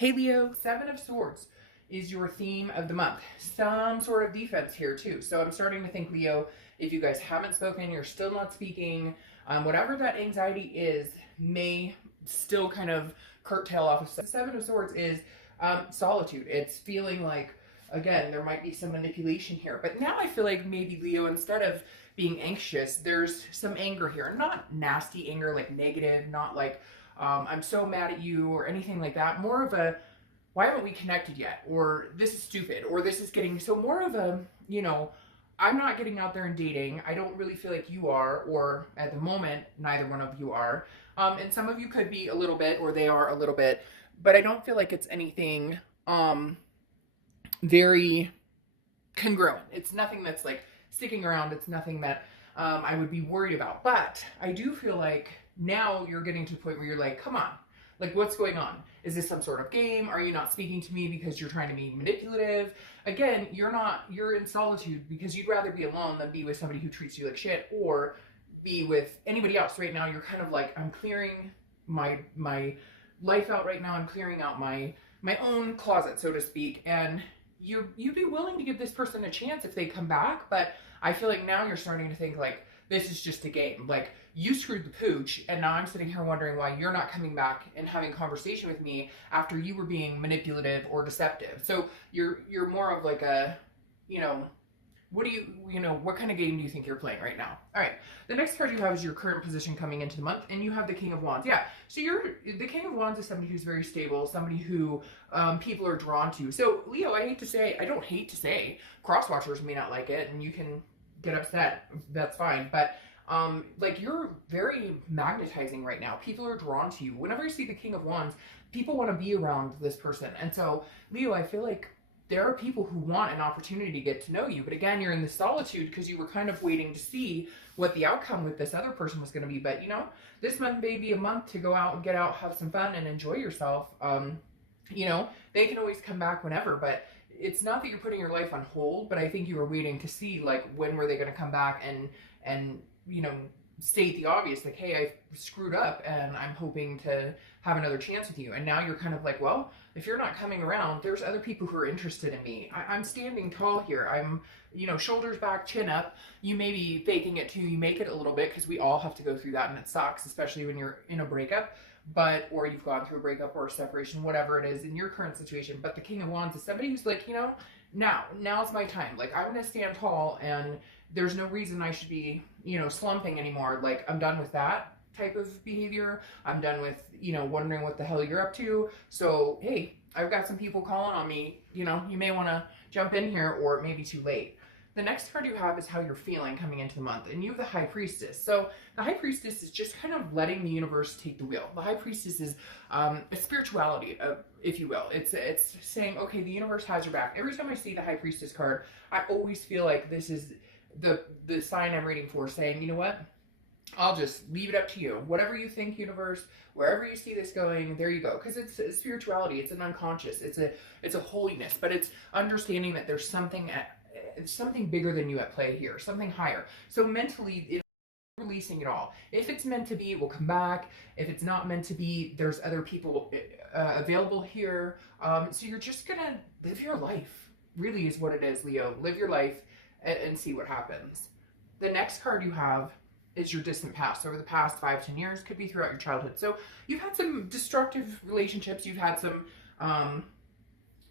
Hey Leo, Seven of Swords is your theme of the month. Some sort of defense here too. So I'm starting to think, Leo, if you guys haven't spoken, you're still not speaking, whatever that anxiety is may still kind of curtail off of Seven of Swords is solitude. It's feeling like, again, there might be some manipulation here. But now I feel like maybe, Leo, instead of being anxious, there's some anger here. Not nasty anger, like negative, not like I'm so mad at you or anything like that. More of a, why haven't we connected yet? Or this is stupid, or this is getting, so more of a, I'm not getting out there and dating. I don't really feel like you are, or at the moment, neither one of you are. And some of you could be a little bit, or they are a little bit, but I don't feel like it's anything very congruent. It's nothing that's like sticking around. It's nothing that I would be worried about. But I do feel like now you're getting to the point where you're like, come on, like what's going on? Is this some sort of game? Are you not speaking to me because you're trying to be manipulative? Again, you're in solitude because you'd rather be alone than be with somebody who treats you like shit or be with anybody else. Right now, you're kind of like, I'm clearing my life out right now. I'm clearing out my own closet, so to speak. And you'd be willing to give this person a chance if they come back. But I feel like now you're starting to think like, this is just a game. Like, you screwed the pooch, and now I'm sitting here wondering why you're not coming back and having conversation with me after you were being manipulative or deceptive. So you're more of like a, what kind of game do you think you're playing right now? All right. The next card you have is your current position coming into the month, and you have the King of Wands. Yeah. So the King of Wands is somebody who's very stable, somebody who people are drawn to. So Leo, I don't hate to say, cross-watchers may not like it, and you can get upset. That's fine. But like, you're very magnetizing right now. People are drawn to you. Whenever you see the King of Wands, people want to be around this person. And so, Leo, I feel like there are people who want an opportunity to get to know you. But again, you're in the solitude because you were kind of waiting to see what the outcome with this other person was going to be. But, this month may be a month to go out and get out, have some fun, and enjoy yourself. They can always come back whenever, but it's not that you're putting your life on hold, but I think you were waiting to see, like, when were they going to come back and state the obvious, like, hey, I screwed up and I'm hoping to have another chance with you. And now you're kind of like, well, if you're not coming around, there's other people who are interested in me. I'm standing tall here. I'm, shoulders back, chin up. You may be faking it too. You make it a little bit because we all have to go through that, and it sucks, especially when you're in a breakup. Or you've gone through a breakup or a separation, whatever it is in your current situation. But the King of Wands is somebody who's like, now's my time. Like, I'm going to stand tall, and there's no reason I should be, slumping anymore. Like, I'm done with that type of behavior. I'm done with, wondering what the hell you're up to. So, hey, I've got some people calling on me. You may want to jump in here, or it may be too late. The next card you have is how you're feeling coming into the month, and you have the High Priestess. So the High Priestess is just kind of letting the universe take the wheel. The High Priestess is a spirituality, if you will. It's saying, okay, the universe has your back. Every time I see the High Priestess card, I always feel like this is the sign I'm reading for, saying, you know what? I'll just leave it up to you. Whatever you think, universe, wherever you see this going, there you go. Because it's a spirituality. It's an unconscious. It's a holiness, but it's understanding that there's something bigger than you at play here, something higher. So mentally, it's releasing it all. If it's meant to be, it will come back. If it's not meant to be, there's other people available here. So you're just gonna live your life. Really is what it is, Leo. Live your life and see what happens. The next card you have is your distant past. Over the past 5-10 years, could be throughout your childhood. So you've had some destructive relationships. You've had some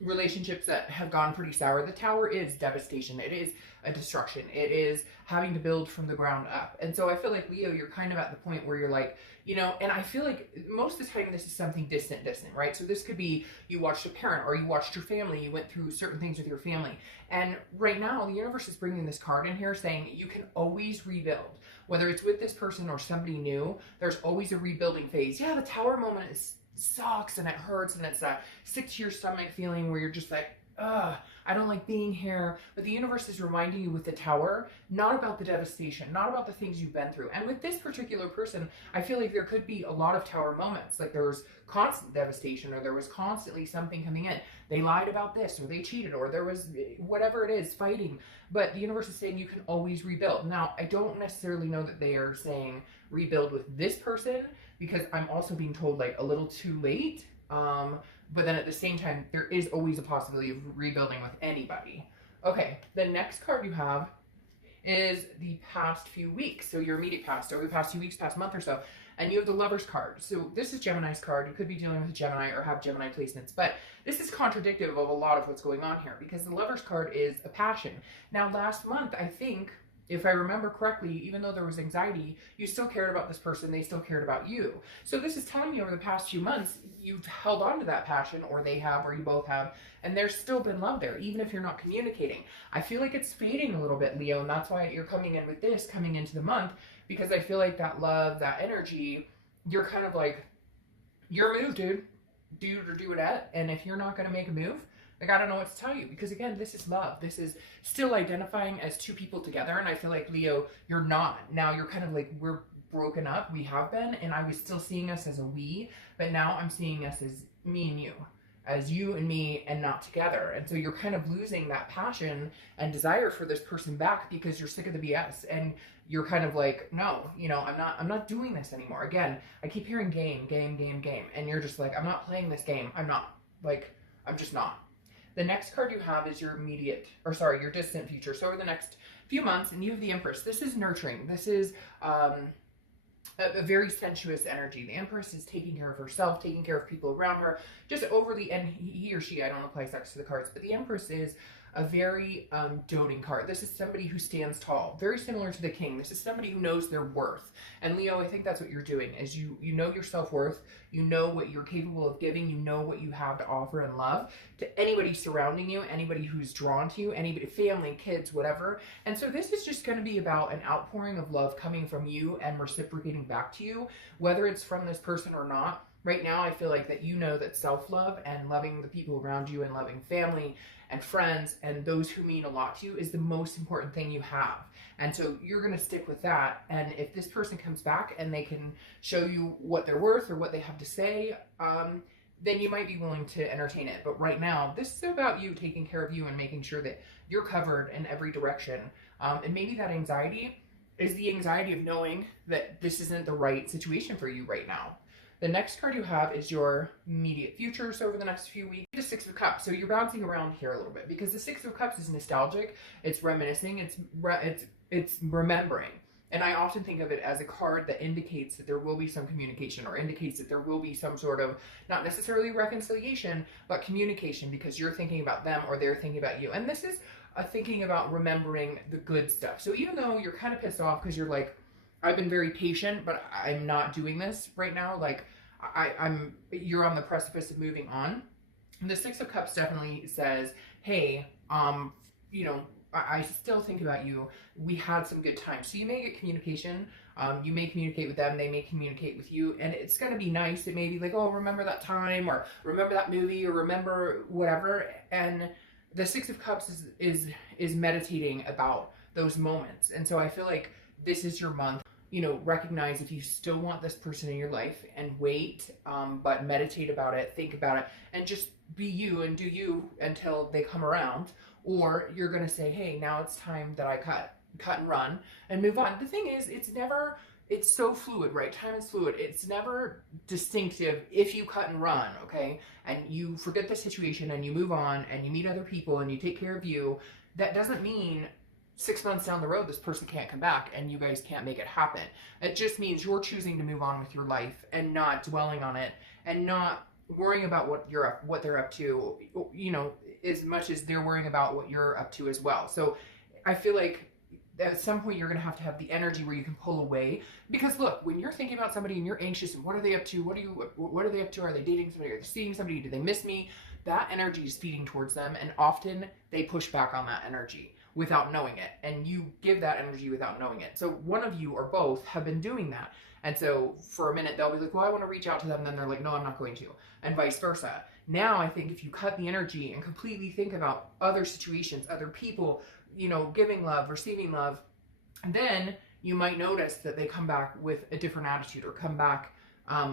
relationships that have gone pretty sour. The Tower is devastation. It is a destruction. It is having to build from the ground up. And so I feel like, Leo, you're kind of at the point where you're like, and I feel like most of the time this is something distant, right? So this could be you watched a parent, or you watched your family, you went through certain things with your family. And right now the universe is bringing this card in here saying you can always rebuild. Whether it's with this person or somebody new, there's always a rebuilding phase. Yeah, the Tower moment sucks and it hurts, and it's that sick to your stomach feeling where you're just like, I don't like being here. But the universe is reminding you with the Tower, not about the devastation, not about the things you've been through. And with this particular person, I feel like there could be a lot of Tower moments. Like, there was constant devastation, or there was constantly something coming in. They lied about this, or they cheated, or there was whatever it is, fighting. But the universe is saying you can always rebuild. Now, I don't necessarily know that they are saying rebuild with this person, because I'm also being told, like, a little too late. but then at the same time, there is always a possibility of rebuilding with anybody. Okay, the next card you have is the past few weeks. So your immediate past, over the past few weeks, past month or so. And you have the Lover's card. So this is Gemini's card. You could be dealing with a Gemini or have Gemini placements. But this is contradictive of a lot of what's going on here, because the Lover's card is a passion. Now, last month, I think, if I remember correctly, even though there was anxiety, you still cared about this person. They still cared about you. So this is telling me over the past few months, you've held on to that passion, or they have, or you both have, and there's still been love there, even if you're not communicating. I feel like it's fading a little bit, Leo, and that's why you're coming in with this, coming into the month, because I feel like that love, that energy, you're kind of like, your move, dude. Do or do it at, and if you're not going to make a move, like, I don't know what to tell you, because again, this is love. This is still identifying as two people together, and I feel like, Leo, you're not. Now you're kind of like, we're broken up. We have been, and I was still seeing us as a we, but now I'm seeing us as me and you, as you and me, and not together. And so you're kind of losing that passion and desire for this person back because you're sick of the BS, and you're kind of like, no, you know, I'm not doing this anymore. Again, I keep hearing game, and you're just like, I'm not playing this game. I'm just not. The next card you have is your your distant future. So over the next few months, and you have the Empress. This is nurturing. This is a very sensuous energy. The Empress is taking care of herself, taking care of people around her, just overly, and he or she, I don't apply sex to the cards, but the Empress is a very doting card. This is somebody who stands tall, very similar to the King. This is somebody who knows their worth. And Leo, I think that's what you're doing, is you know your self-worth, you know what you're capable of giving, you know what you have to offer and love to anybody surrounding you, anybody who's drawn to you, anybody, family, kids, whatever. And so this is just going to be about an outpouring of love coming from you and reciprocating back to you, whether it's from this person or not. Right now, I feel like that you know that self-love and loving the people around you and loving family and friends and those who mean a lot to you is the most important thing you have. And so you're going to stick with that. And if this person comes back and they can show you what they're worth or what they have to say, then you might be willing to entertain it. But right now, this is about you taking care of you and making sure that you're covered in every direction. And maybe that anxiety is the anxiety of knowing that this isn't the right situation for you right now. The next card you have is your immediate future. So over the next few weeks, the Six of Cups. So you're bouncing around here a little bit because the Six of Cups is nostalgic. It's reminiscing. It's remembering. And I often think of it as a card that indicates that there will be some communication, or indicates that there will be some sort of, not necessarily reconciliation, but communication, because you're thinking about them or they're thinking about you. And this is a thinking about remembering the good stuff. So even though you're kind of pissed off because you're like, I've been very patient, but I'm not doing this right now. Like, you're on the precipice of moving on. And the Six of Cups definitely says, hey, you know, I still think about you. We had some good times. So you may get communication. You may communicate with them. They may communicate with you. And it's going to be nice. It may be like, oh, remember that time, or remember that movie, or remember whatever. And the Six of Cups is meditating about those moments. And so I feel like this is your month. You know, recognize if you still want this person in your life, and wait, but meditate about it, think about it, and just be you and do you until they come around. Or you're going to say, hey, now it's time that I cut and run and move on. The thing is, it's so fluid, right? Time is fluid. It's never distinctive if you cut and run, okay? And you forget the situation and you move on and you meet other people and you take care of you. That doesn't mean 6 months down the road, this person can't come back and you guys can't make it happen. It just means you're choosing to move on with your life and not dwelling on it and not worrying about what they're up to, you know, as much as they're worrying about what you're up to as well. So I feel like at some point you're going to have the energy where you can pull away, because look, when you're thinking about somebody and you're anxious and what are they up to? What are they up to? Are they dating somebody? Are they seeing somebody? Do they miss me? That energy is feeding towards them, and often they push back on that energy without knowing it, and you give that energy without knowing it. So one of you or both have been doing that. And so for a minute, they'll be like, well, I want to reach out to them. And then they're like, no, I'm not going to, and vice versa. Now, I think if you cut the energy and completely think about other situations, other people, you know, giving love, receiving love, then you might notice that they come back with a different attitude, or come back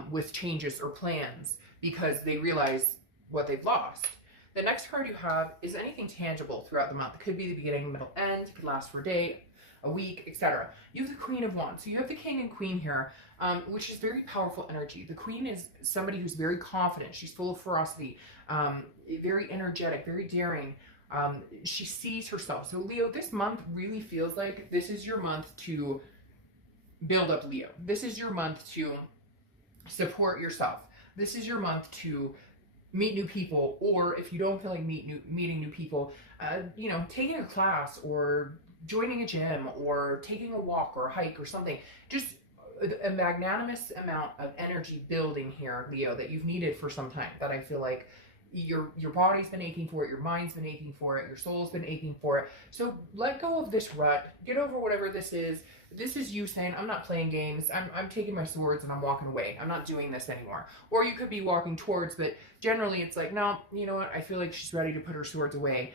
with changes or plans, because they realize what they've lost. The next card you have is anything tangible throughout the month. It could be the beginning, middle, end. It could last for a day, a week, etc. You have the Queen of Wands. So you have the King and Queen here. which is very powerful energy. The Queen is somebody who's very confident. She's full of ferocity, very energetic, very daring. She sees herself. So Leo, this month really feels like this is your month to build up Leo. This is your month to support yourself. This is your month to meet new people, or if you don't feel like meeting new people, you know, taking a class or joining a gym or taking a walk or a hike or something. Just a magnanimous amount of energy building here, Leo, that you've needed for some time, that I feel like your body's been aching for it, your mind's been aching for it, your soul's been aching for it. So let go of this rut, get over whatever this is. This is you saying, I'm not playing games, I'm taking my swords and I'm walking away. I'm not doing this anymore. Or you could be walking towards, but generally it's like, no, you know what? I feel like she's ready to put her swords away.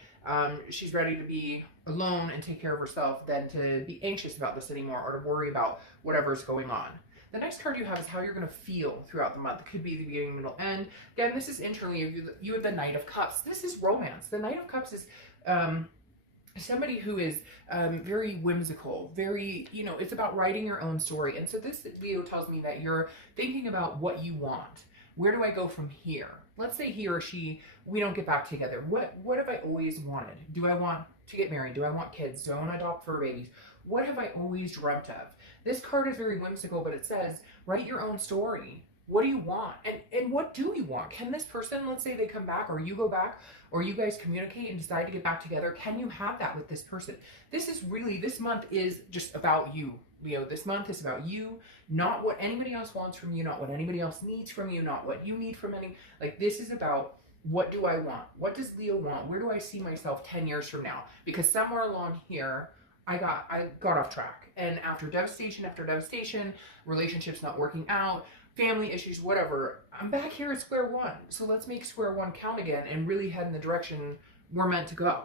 She's ready to be alone and take care of herself than to be anxious about this anymore or to worry about whatever's going on. The next card you have is how you're going to feel throughout the month. It could be the beginning, middle, end. Again, this is internally. You have the Knight of Cups. This is romance. The Knight of Cups is somebody who is very whimsical, very, you know, it's about writing your own story. And so this, Leo, tells me that you're thinking about what you want. Where do I go from here? Let's say he or she, we don't get back together. What have I always wanted? Do I want to get married? Do I want kids? Do I want to adopt fur babies? What have I always dreamt of? This card is very whimsical, but it says, write your own story. What do you want? And what do you want? Can this person, let's say they come back or you go back or you guys communicate and decide to get back together, can you have that with this person? This is really, this month is just about you, Leo. This month is about you, not what anybody else wants from you, not what anybody else needs from you, not what you need from any, like this is about what do I want? What does Leo want? Where do I see myself 10 years from now? Because somewhere along here, I got off track. And after devastation, relationships not working out, family issues, whatever, I'm back here at square one. So let's make square one count again and really head in the direction we're meant to go.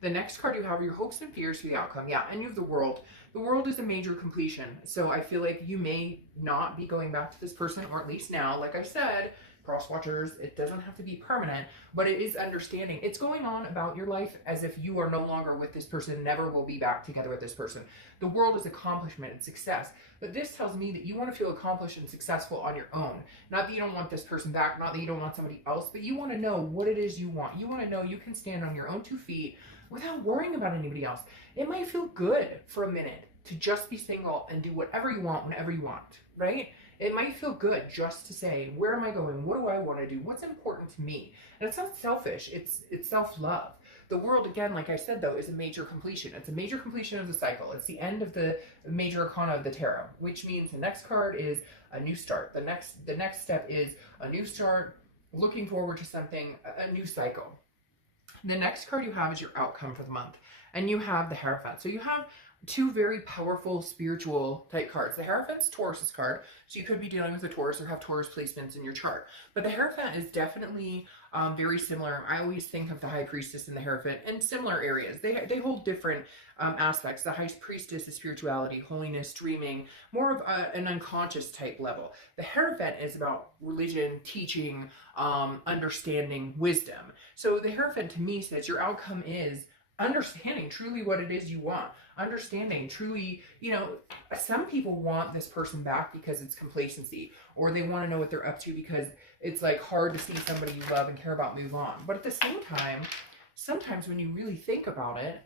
The next card you have are your hopes and fears for the outcome. Yeah, and you have the World. The World is a major completion. So I feel like you may not be going back to this person, or at least now, like I said, cross watchers, it doesn't have to be permanent, but it is understanding. It's going on about your life as if you are no longer with this person, never will be back together with this person. The World is accomplishment and success. But this tells me that you want to feel accomplished and successful on your own. Not that you don't want this person back, not that you don't want somebody else, but you want to know what it is you want. You want to know you can stand on your own 2 feet without worrying about anybody else. It might feel good for a minute to just be single and do whatever you want whenever you want, right? It might feel good just to say, where am I going? What do I want to do? What's important to me? And it's not selfish, it's self-love. The World, again, like I said, though, is a major completion. It's a major completion of the cycle. It's the end of the major arcana of the tarot, which means the next card is a new start. The next step is a new start, looking forward to something, a new cycle. The next card you have is your outcome for the month, and you have the Hierophant. So you have 2 very powerful spiritual type cards. The Hierophant's Taurus's card, so you could be dealing with a Taurus or have Taurus placements in your chart. But the Hierophant is definitely very similar. I always think of the High Priestess and the Hierophant in similar areas. They hold different aspects. The High Priestess is spirituality, holiness, dreaming, more of an unconscious type level. The Hierophant is about religion, teaching, understanding, wisdom. So the Hierophant to me says your outcome is understanding truly what it is you want. Understanding truly, you know, some people want this person back because it's complacency, or they want to know what they're up to because it's like hard to see somebody you love and care about move on. But at the same time, sometimes when you really think about it,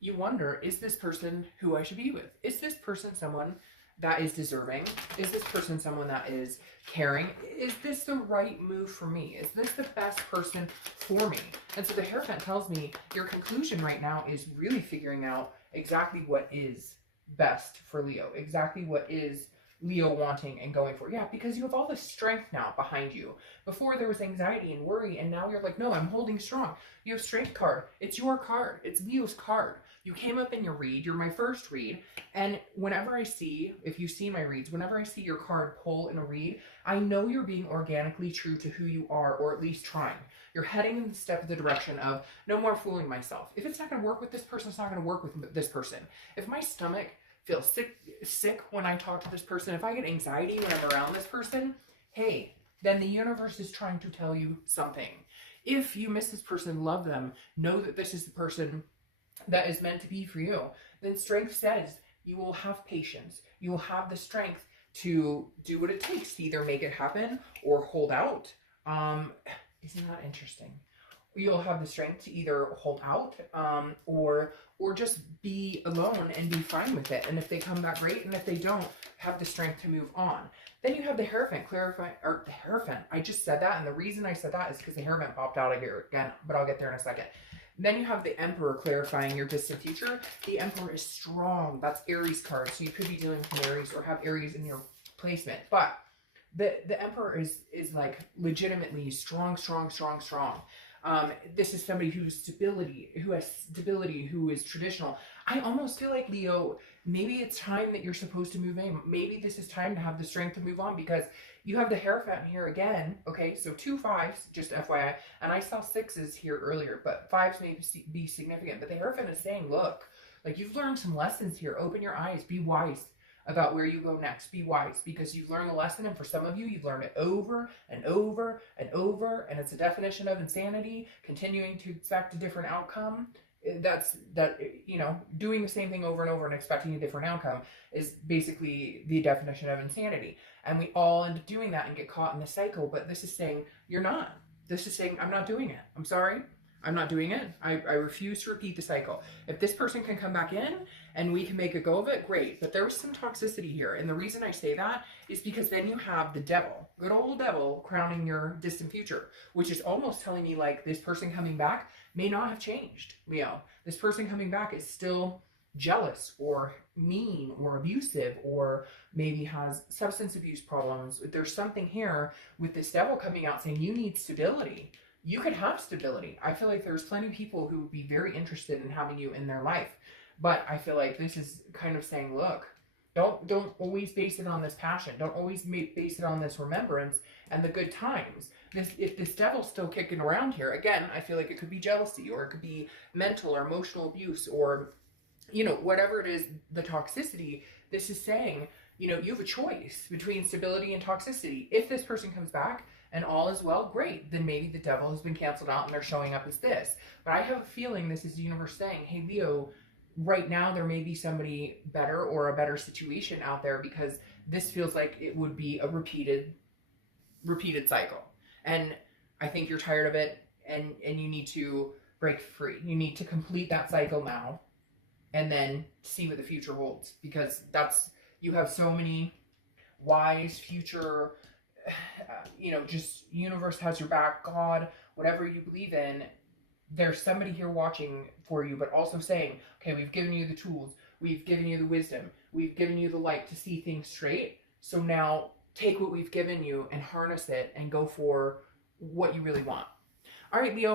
you wonder, is this person who I should be with? Is this person someone that is deserving? Is this person someone that is caring? Is this the right move for me? Is this the best person for me? And so the Hierophant tells me your conclusion right now is really figuring out exactly what is best for Leo, exactly what is Leo wanting and going for. Yeah, because you have all this strength now behind you. Before there was anxiety and worry, and now you're like, no, I'm holding strong. You have strength card. It's your card. It's Leo's card. You came up in your read. You're my first read. And whenever I see, if you see my reads, whenever I see your card pull in a read, I know you're being organically true to who you are, or at least trying. You're heading in the step of the direction of no more fooling myself. If it's not going to work with this person, it's not going to work with this person. If my stomach feels sick when I talk to this person, if I get anxiety when I'm around this person, hey, then the universe is trying to tell you something. If you miss this person, love them, know that this is the person that is meant to be for you, then strength says you will have patience. You will have the strength to do what it takes to either make it happen or hold out. Isn't that interesting? You'll have the strength to either hold out, or just be alone and be fine with it. And if they come back, great. And if they don't, have the strength to move on. Then you have the Hierophant, the Hierophant. I just said that, and the reason I said that is because the Hierophant popped out of here again, but I'll get there in a second. Then you have the Emperor, clarifying your distant future. The Emperor is strong. That's Aries card, so you could be dealing with Aries or have Aries in your placement. But the Emperor is like legitimately strong. This is somebody who has stability, who is traditional. I almost feel like, Leo, maybe it's time that you're supposed to move in. Maybe this is time to have the strength to move on, because you have the Hierophant here again. Okay, so 2 5s, just FYI. And I saw 6s here earlier, but 5s may be significant. But the Hierophant is saying, look, like, you've learned some lessons here. Open your eyes. Be wise about where you go next. Be wise, because you've learned a lesson, and for some of you, you've learned it over and over and over, and it's a definition of insanity, continuing to expect a different outcome. Doing the same thing over and over and expecting a different outcome is basically the definition of insanity. And we all end up doing that and get caught in the cycle. But this is saying, you're not. This is saying, I'm not doing it. I'm sorry. I'm not doing it. I refuse to repeat the cycle. If this person can come back in and we can make a go of it, great. But there's some toxicity here. And the reason I say that is because then you have the devil, good old devil, crowning your distant future, which is almost telling me, like, this person coming back may not have changed, Leo. This person coming back is still jealous or mean or abusive, or maybe has substance abuse problems. There's something here with this devil coming out saying you need stability. You could have stability. I feel like there's plenty of people who would be very interested in having you in their life. But I feel like this is kind of saying, look, don't always base it on this passion. Don't always base it on this remembrance and the good times. If this devil's still kicking around here, again, I feel like it could be jealousy, or it could be mental or emotional abuse, or, whatever it is, the toxicity. This is saying, you have a choice between stability and toxicity. If this person comes back and all is well, great. Then maybe the devil has been canceled out and they're showing up as this. But I have a feeling this is the universe saying, hey, Leo, right now there may be somebody better or a better situation out there, because this feels like it would be a repeated cycle. And I think you're tired of it, and you need to break free. You need to complete that cycle now and then see what the future holds, because you have so many wise future, just universe has your back, God, whatever you believe in. There's somebody here watching for you, but also saying, okay, we've given you the tools, we've given you the wisdom, we've given you the light to see things straight. So now take what we've given you and harness it and go for what you really want. All right, Leo.